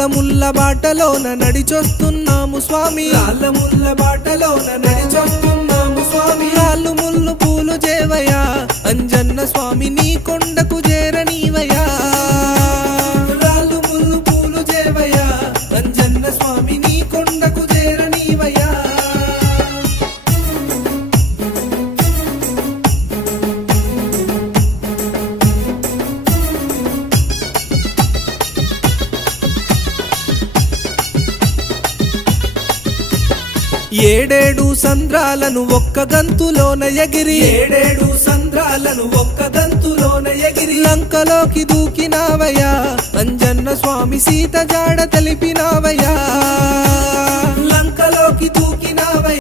రాళ్ళ ముల్ల బాటలోన నడిచొస్తున్నాము స్వామి, రాళ్ళ ముల్ల బాటలోన నడిచొస్తున్నాము స్వామి. రాళ్ళు ముళ్ళు పూలు చేవయ్యా అంజన్న స్వామి, నీ కొండకు చేరనీవయ్యా. రాళ్ళు ముళ్ళు పూలు చేవయ్యా అంజన్న స్వామి, నీ కొండకు చేరనీవయ్యా. ఏడేడు సంద్రాలను ఒక్క గంతులోన ఎగిరి, ఏడేడు సంద్రాలను ఒక్క గంతులోన ఎగిరి లంకలోకి దూకినావయ్యా అంజన్న స్వామి, సీత జాడ తెలిపినావయ్యా. లంకలోకి దూకినావయ్యా.